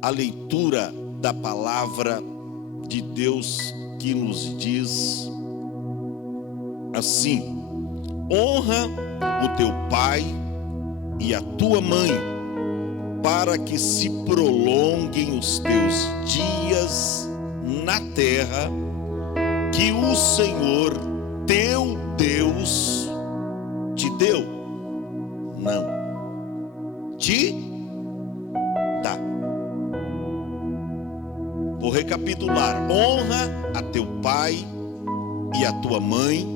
a leitura da palavra de Deus, que nos diz assim: honra o teu pai e a tua mãe, para que se prolonguem os teus dias na terra que o Senhor teu Deus te deu. Não, te dá. Vou recapitular: honra a teu pai e a tua mãe,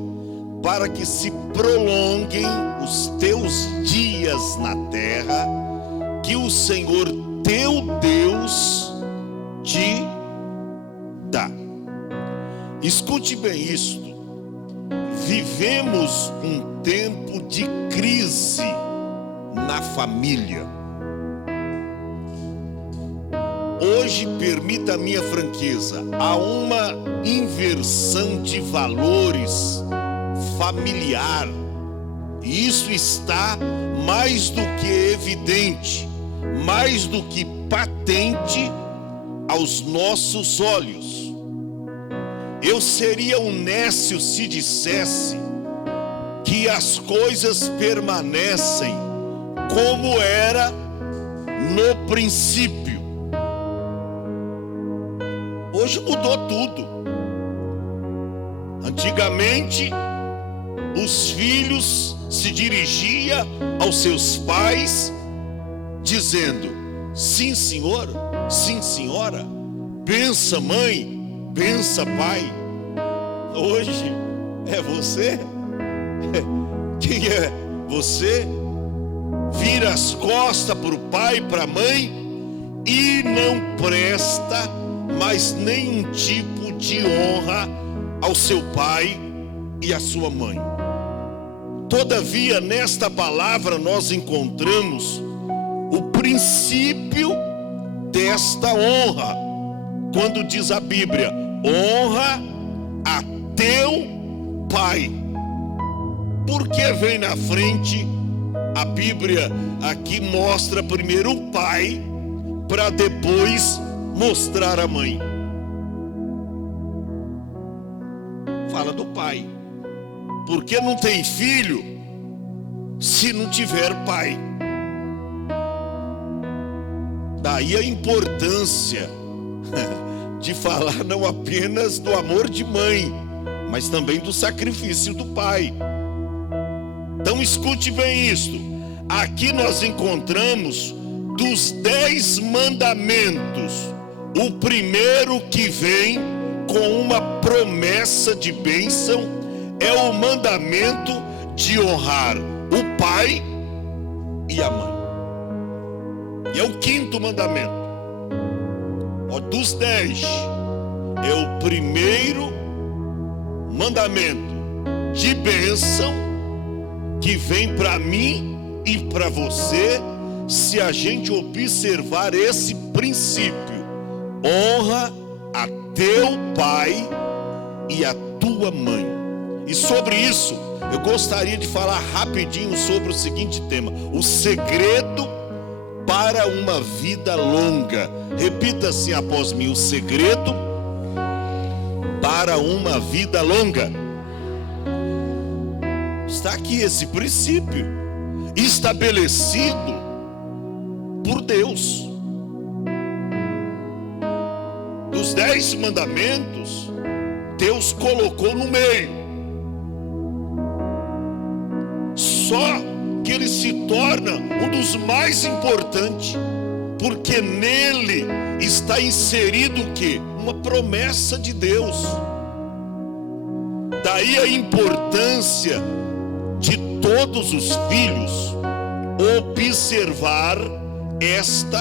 para que se prolonguem os teus dias na terra que o Senhor teu Deus te dá. Escute bem isto. Vivemos um tempo de crise na família. Hoje, permita a minha franqueza, há uma inversão de valores familiar. E isso está mais do que evidente, mais do que patente aos nossos olhos. Eu seria um nécio se dissesse que as coisas permanecem como era no princípio. Hoje mudou tudo. Antigamente, os filhos se dirigiam aos seus pais dizendo: sim, senhor, sim, senhora, bença, mãe, bença, pai. Hoje é você. Quem é você? Vira as costas para o pai, para a mãe, e não presta mais nenhum tipo de honra ao seu pai e à sua mãe. Todavia, nesta palavra nós encontramos o princípio desta honra, quando diz a Bíblia: honra a teu pai. Por que vem na frente? A Bíblia aqui mostra primeiro o pai, para depois mostrar a mãe. Fala do pai. Porque não tem filho se não tiver pai. Daí a importância de falar não apenas do amor de mãe, mas também do sacrifício do pai. Então escute bem isto. Aqui nós encontramos dos 10 mandamentos, o primeiro que vem com uma promessa de bênção é o mandamento de honrar o pai e a mãe. E é o 5º mandamento. Dos 10, é o primeiro mandamento de bênção que vem para mim e para você, se a gente observar esse princípio: honra a teu pai e a tua mãe. E sobre isso, eu gostaria de falar rapidinho sobre o seguinte tema: o segredo para uma vida longa. Repita assim após mim: o segredo para uma vida longa. Está aqui esse princípio estabelecido por Deus. Dos 10 mandamentos, Deus colocou no meio. Só que ele se torna um dos mais importantes, porque nele está inserido o quê? Uma promessa de Deus. Daí a importância de todos os filhos observar esta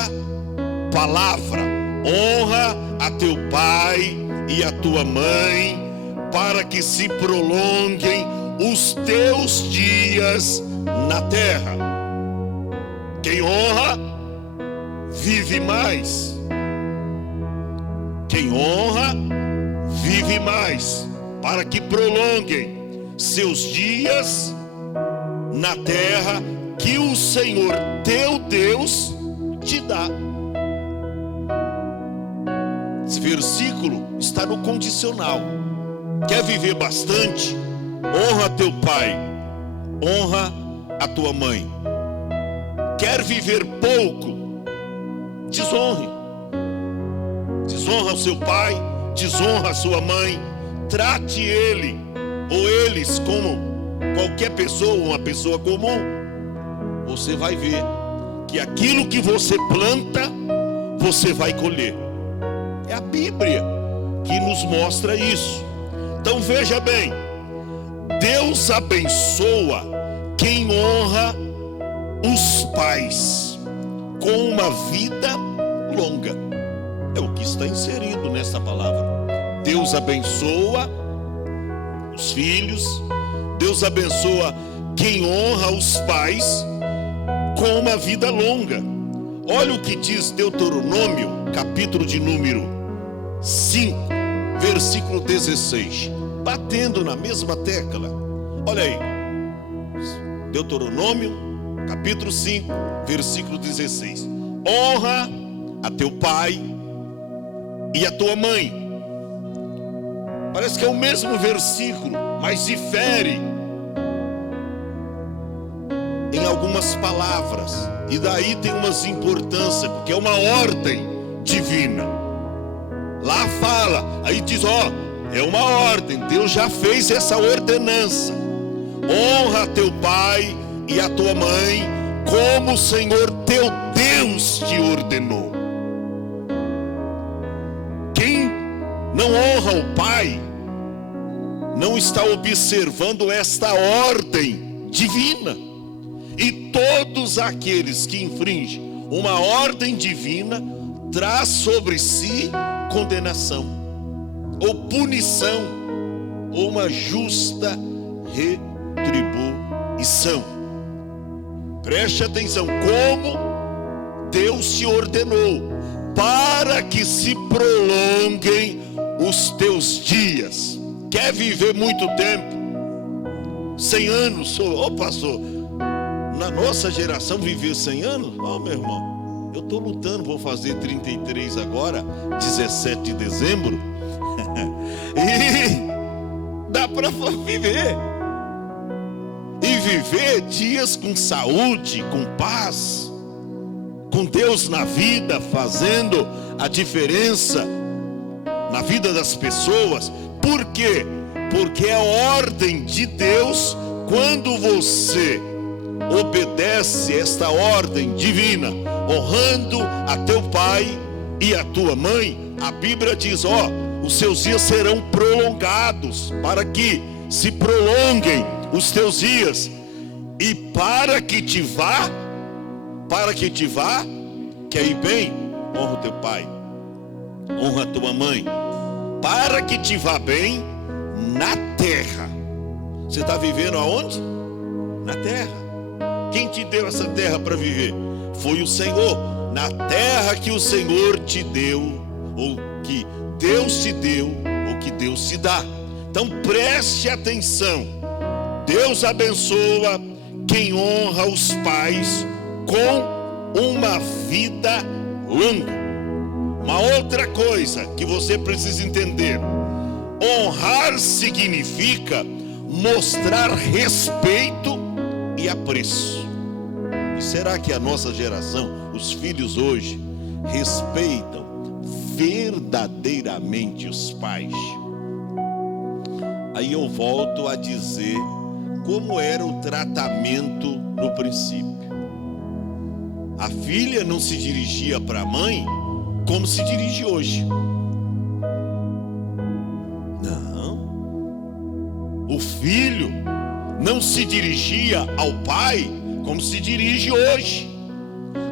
palavra: honra a teu pai e a tua mãe, para que se prolonguem os teus dias na terra. Quem honra, vive mais. Quem honra, vive mais, para que prolonguem seus dias na terra que o Senhor teu Deus te dá. Esse versículo está no condicional. Quer viver bastante? Honra teu pai, honra a tua mãe. Quer viver pouco? Desonre. Desonra o seu pai, desonra a sua mãe. Trate ele ou eles como qualquer pessoa, uma pessoa comum. Você vai ver que aquilo que você planta, você vai colher. É a Bíblia que nos mostra isso. Então veja bem, Deus abençoa quem honra os pais com uma vida longa. É o que está inserido nessa palavra. Deus abençoa os filhos, Deus abençoa quem honra os pais com uma vida longa. Olha o que diz Deuteronômio, capítulo de número 5, versículo 16. Batendo na mesma tecla. Olha aí. Deuteronômio, capítulo 5, versículo 16. Honra a teu pai e a tua mãe. Parece que é o mesmo versículo, mas difere em algumas palavras. E daí tem umas importâncias, porque é uma ordem divina. Lá fala, aí diz, é uma ordem, Deus já fez essa ordenança. Honra teu pai e a tua mãe, como o Senhor teu Deus te ordenou. Quem não honra o pai, não está observando esta ordem divina. E todos aqueles que infringem uma ordem divina, traz sobre si condenação, ou punição, ou uma justa retribuição. Preste atenção, como Deus te ordenou, para que se prolonguem os teus dias. Quer viver muito tempo? 100 anos, pastor, na nossa geração viver 100 anos? Meu irmão, eu estou lutando, vou fazer 33 agora, 17 de dezembro, e dá para viver. E viver dias com saúde, com paz, com Deus na vida, fazendo a diferença na vida das pessoas. Por quê? Porque é ordem de Deus. Quando você obedece esta ordem divina, honrando a teu pai e a tua mãe, a Bíblia diz, os seus dias serão prolongados, para que se prolonguem os teus dias, e para que te vá, quer ir bem, honra o teu pai, honra a tua mãe, para que te vá bem na terra. Você está vivendo aonde? Na terra. Quem te deu essa terra para viver? Foi o Senhor. Na terra que o Senhor te deu, ou que Deus te deu, ou que Deus te dá. Então preste atenção. Deus abençoa quem honra os pais com uma vida longa. Uma outra coisa que você precisa entender: honrar significa mostrar respeito e apreço. E será que a nossa geração, os filhos hoje, respeitam verdadeiramente os pais? Aí eu volto a dizer como era o tratamento no princípio. A filha não se dirigia para a mãe como se dirige hoje. Não. O filho não se dirigia ao pai como se dirige hoje.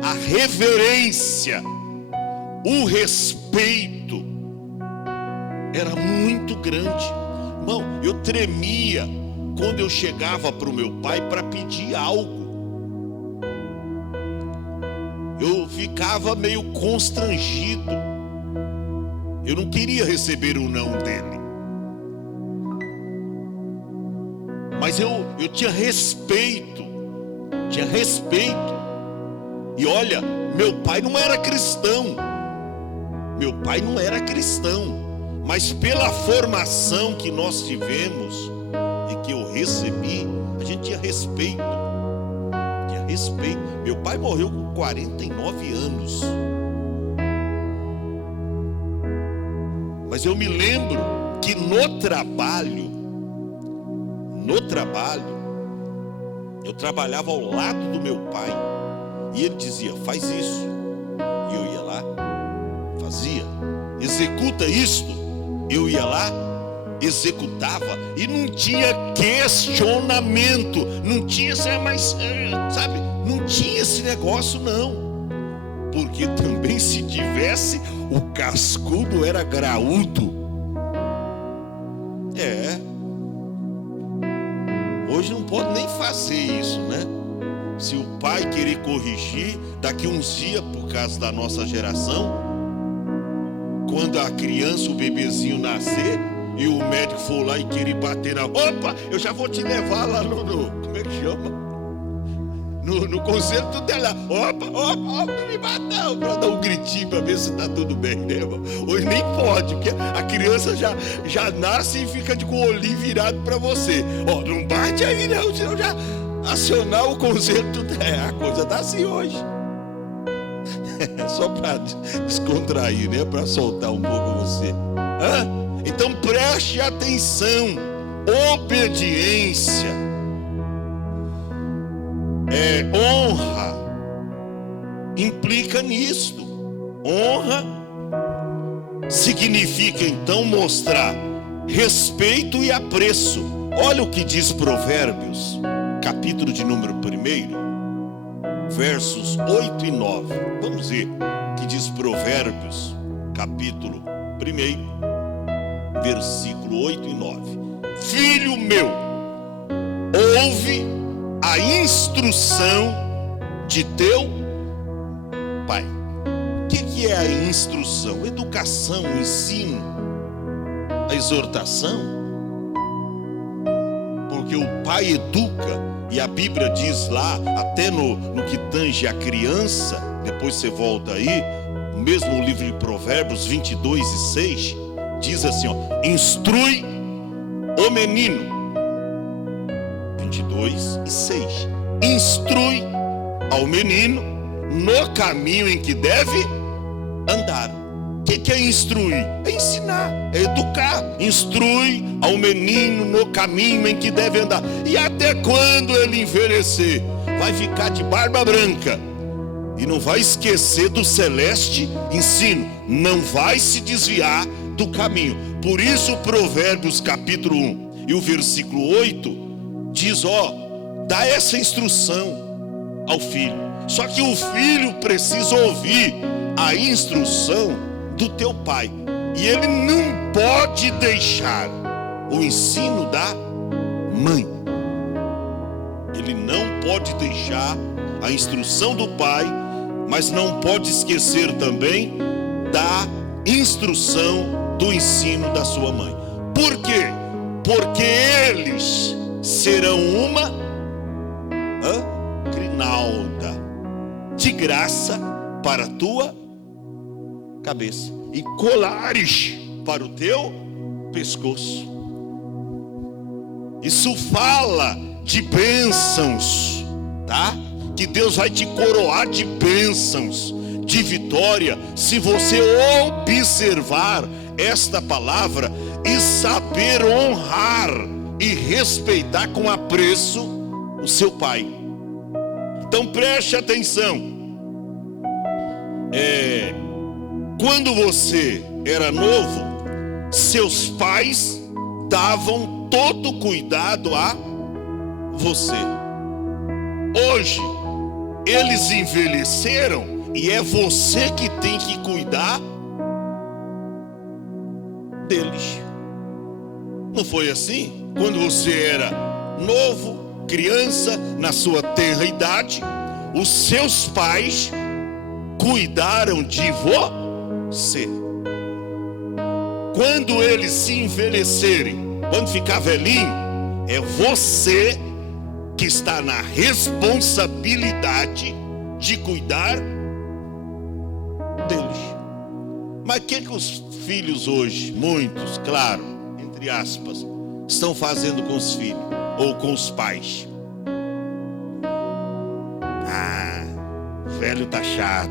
A reverência, o respeito era muito grande. Irmão, eu tremia quando eu chegava para o meu pai para pedir algo. Eu ficava meio constrangido. Eu não queria receber o não dele. Mas eu tinha respeito. Tinha respeito. E olha, meu pai não era cristão. Meu pai não era cristão, mas pela formação que nós tivemos e que eu recebi, a gente tinha respeito. Tinha respeito. Meu pai morreu com 49 anos. Mas eu me lembro que no trabalho, eu trabalhava ao lado do meu pai. E ele dizia, faz isso. E eu ia lá, fazia. Executa isto. Eu ia lá, executava. E não tinha questionamento. Não tinha, sabe? Não tinha esse negócio, não. Porque também se tivesse, o cascudo era graúdo. Hoje não pode nem fazer isso, né? Se o pai querer corrigir, daqui uns dias, por causa da nossa geração, quando a criança, o bebezinho nascer, e o médico for lá e querer bater na... Opa, eu já vou te levar lá no como é que chama? No conselho tutelar. Opa, não me bata não, pra dar um gritinho pra ver se tá tudo bem, né, irmão? Hoje nem pode, porque a criança já nasce e fica com o olhinho virado pra você. Não bate aí não, senão já acionar o conselho tutelar. A coisa tá assim hoje. Só pra descontrair, né? Pra soltar um pouco você. Então preste atenção. Obediência. Honra implica nisto. Honra significa então mostrar respeito e apreço. Olha o que diz Provérbios, capítulo de número 1, versos 8 e 9. Vamos ver o que diz Provérbios, capítulo 1, versículo 8 e 9. Filho meu, ouve a instrução de teu pai. O que é a instrução? Educação, ensino, a exortação. Porque o pai educa, e a Bíblia diz lá, até no que tange a criança, depois você volta aí, no mesmo livro de Provérbios 22 e 6, diz assim, instrui o menino. 22 e 6. Instrui ao menino no caminho em que deve andar. O que é instruir? É ensinar, é educar. Instrui ao menino no caminho em que deve andar. E até quando ele envelhecer, vai ficar de barba branca. E não vai esquecer do celeste ensino. Não vai se desviar do caminho. Por isso, Provérbios capítulo 1 e o versículo 8 diz, dá essa instrução ao filho. Só que o filho precisa ouvir a instrução do teu pai. E ele não pode deixar o ensino da mãe. Ele não pode deixar a instrução do pai, mas não pode esquecer também da instrução do ensino da sua mãe. Por quê? Porque eles serão uma grinalda de graça para a tua cabeça e colares para o teu pescoço. Isso fala de bênçãos, tá? Que Deus vai te coroar de bênçãos, de vitória, se você observar esta palavra e saber honrar e respeitar com apreço o seu pai. Então preste atenção. Quando você era novo, seus pais davam todo cuidado a você. Hoje, eles envelheceram e é você que tem que cuidar deles. Não foi assim? Quando você era novo, criança, na sua tenra idade, os seus pais cuidaram de você. Quando eles se envelhecerem, quando ficar velhinho, é você que está na responsabilidade de cuidar deles. Mas o que os filhos hoje, muitos, claro, entre aspas, estão fazendo com os filhos ou com os pais? O velho tá chato.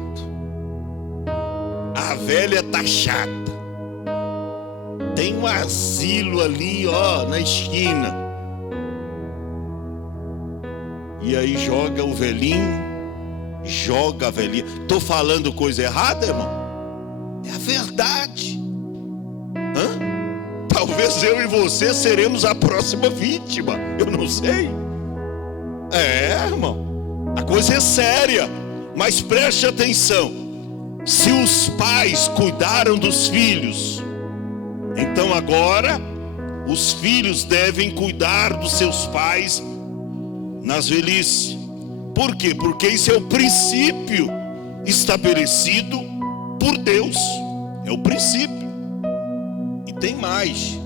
A velha tá chata. Tem um asilo ali, ó, na esquina. E aí joga o velhinho, joga a velhinha. Tô falando coisa errada, irmão? É a verdade. Talvez eu e você seremos a próxima vítima. Eu não sei. Irmão, a coisa é séria. Mas preste atenção. Se os pais cuidaram dos filhos, então agora os filhos devem cuidar dos seus pais nas velhices. Por quê? Porque isso é o princípio estabelecido por Deus. É o princípio. E tem mais.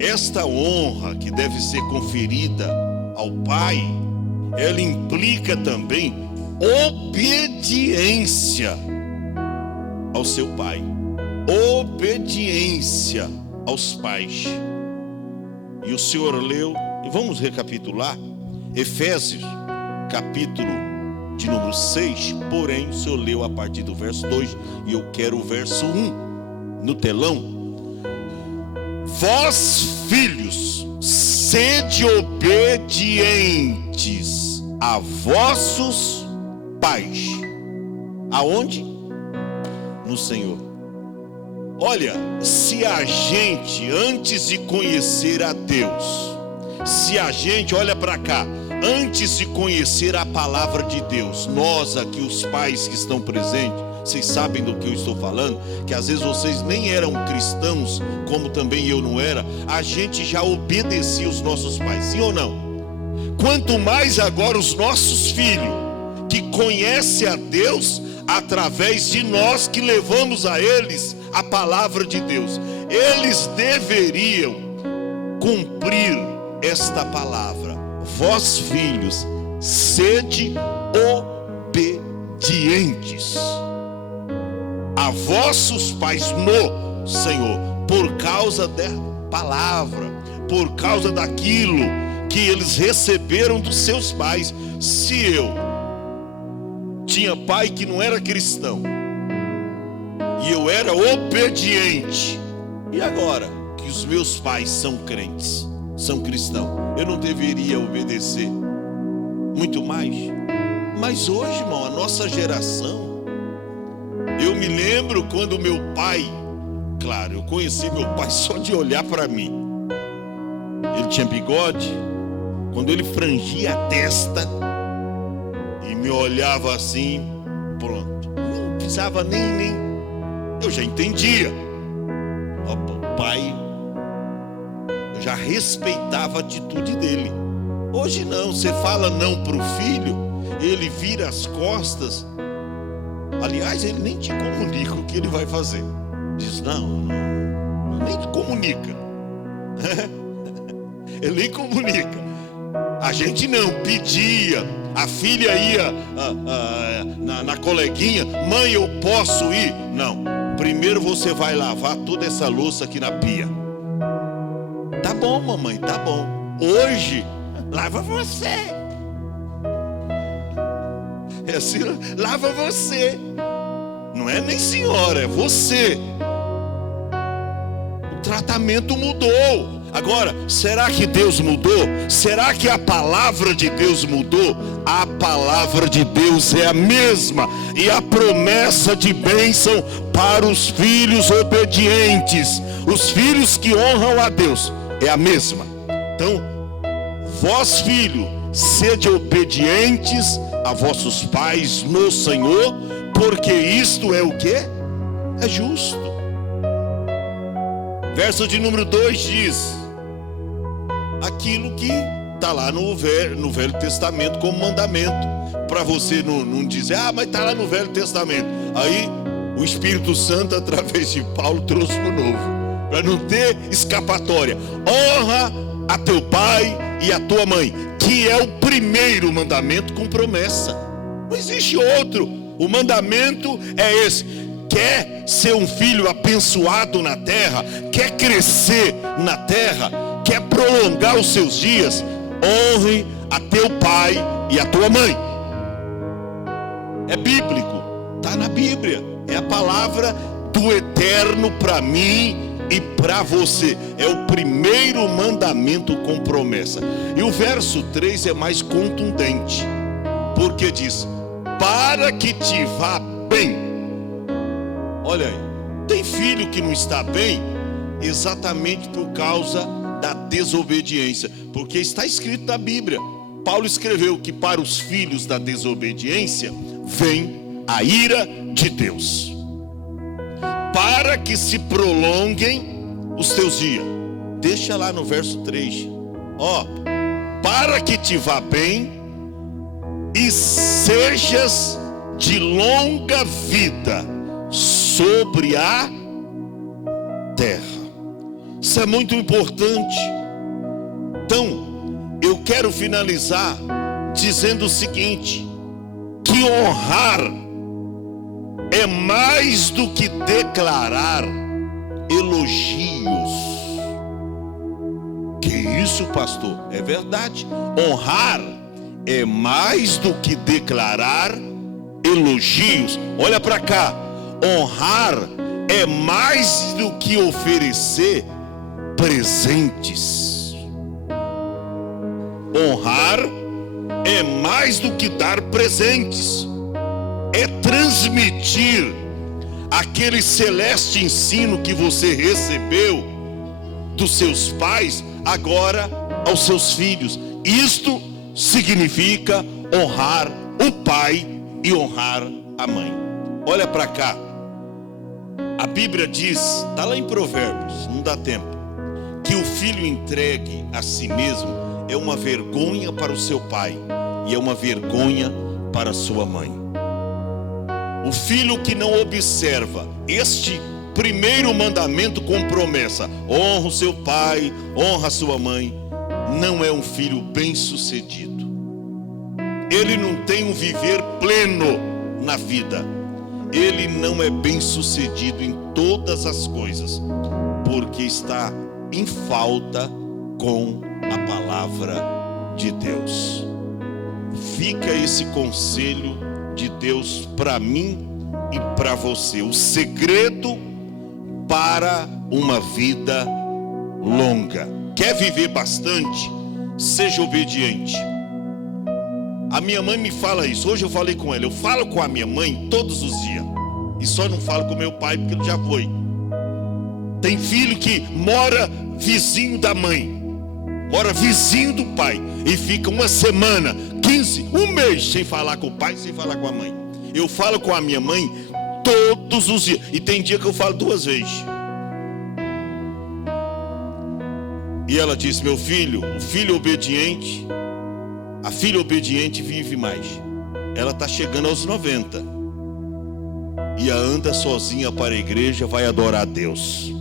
Esta honra que deve ser conferida ao pai, ela implica também obediência ao seu pai. Obediência aos pais. E o Senhor leu, e vamos recapitular, Efésios, capítulo de número 6, porém o Senhor leu a partir do verso 2, e eu quero o verso 1 no telão. Vós, filhos, sede obedientes a vossos pais. Aonde? No Senhor. Olha, se a gente, antes de conhecer a Deus, se a gente, olha para cá, antes de conhecer a palavra de Deus, nós aqui, os pais que estão presentes, vocês sabem do que eu estou falando, que às vezes vocês nem eram cristãos, como também eu não era, a gente já obedecia os nossos pais, sim ou não? Quanto mais agora os nossos filhos, que conhecem a Deus, através de nós que levamos a eles a palavra de Deus, eles deveriam cumprir esta palavra. Vós, filhos, sede obedientes a vossos pais no Senhor, por causa da palavra, por causa daquilo que eles receberam dos seus pais. Se eu tinha pai que não era cristão e eu era obediente, e agora que os meus pais são crentes, são cristãos, eu não deveria obedecer muito mais? Mas hoje, irmão, a nossa geração, eu me lembro quando meu pai, claro, eu conheci meu pai só de olhar para mim. Ele tinha bigode. Quando ele frangia a testa e me olhava assim, pronto, não precisava nem eu já entendia. Ó, pai, eu já respeitava a atitude dele. Hoje não, você fala não para o filho, ele vira as costas. Aliás, ele nem te comunica o que ele vai fazer. Diz, não, nem comunica. Ele nem comunica. A gente não pedia. A filha ia na coleguinha, mãe, eu posso ir? Não, primeiro você vai lavar toda essa louça aqui na pia. Tá bom, mamãe, tá bom. Hoje, lava você. É assim, lava você. Não é nem senhora, é você. O tratamento mudou. Agora, será que Deus mudou? Será que a palavra de Deus mudou? A palavra de Deus é a mesma, e a promessa de bênção para os filhos obedientes, os filhos que honram a Deus, é a mesma. Então, vós, filho, sede obedientes a vossos pais no Senhor, porque isto é o que? É justo. Verso de número 2 diz aquilo que está lá no Velho Testamento como mandamento, para você não dizer, mas está lá no Velho Testamento. Aí o Espírito Santo, através de Paulo, trouxe para o Novo, para não ter escapatória. Honra a teu pai e a tua mãe, que é o primeiro mandamento com promessa. Não existe outro. O mandamento é esse: quer ser um filho abençoado na terra, quer crescer na terra, quer prolongar os seus dias, honre a teu pai e a tua mãe. É bíblico, está na Bíblia, é a palavra do Eterno para mim e para você. É o primeiro mandamento com promessa. E o verso 3 é mais contundente, porque diz: para que te vá bem. Olha aí, tem filho que não está bem exatamente por causa da desobediência, porque está escrito na Bíblia. Paulo escreveu que para os filhos da desobediência vem a ira de Deus, para que se prolonguem os teus dias. Deixa lá no verso 3, para que te vá bem e sejas de longa vida sobre a terra. Isso é muito importante. Então, eu quero finalizar dizendo o seguinte: que honrar é mais do que declarar elogios. Que isso, pastor? É verdade. Honrar é mais do que declarar elogios. Olha para cá. Honrar é mais do que oferecer presentes. Honrar é mais do que dar presentes. É transmitir aquele celeste ensino que você recebeu dos seus pais agora aos seus filhos. Isto significa honrar o pai e honrar a mãe. Olha para cá. A Bíblia diz, está lá em Provérbios, não dá tempo, que o filho entregue a si mesmo é uma vergonha para o seu pai e é uma vergonha para a sua mãe. O filho que não observa este primeiro mandamento com promessa, honra o seu pai, honra a sua mãe, não é um filho bem-sucedido. Ele não tem um viver pleno na vida. Ele não é bem-sucedido em todas as coisas, porque está em falta com a palavra de Deus. Fica esse conselho de Deus para mim e para você. O segredo para uma vida longa. Quer viver bastante? Seja obediente. A minha mãe me fala isso. Hoje eu falei com ela. Eu falo com a minha mãe todos os dias. E só não falo com meu pai porque ele já foi. Tem filho que mora vizinho da mãe, mora vizinho do pai, e fica uma semana, 15, um mês sem falar com o pai, sem falar com a mãe. Eu falo com a minha mãe todos os dias. E tem dia que eu falo 2 vezes. E ela disse: meu filho, o filho obediente, a filha obediente vive mais. Ela está chegando aos 90 e anda sozinha para a igreja, vai adorar a Deus.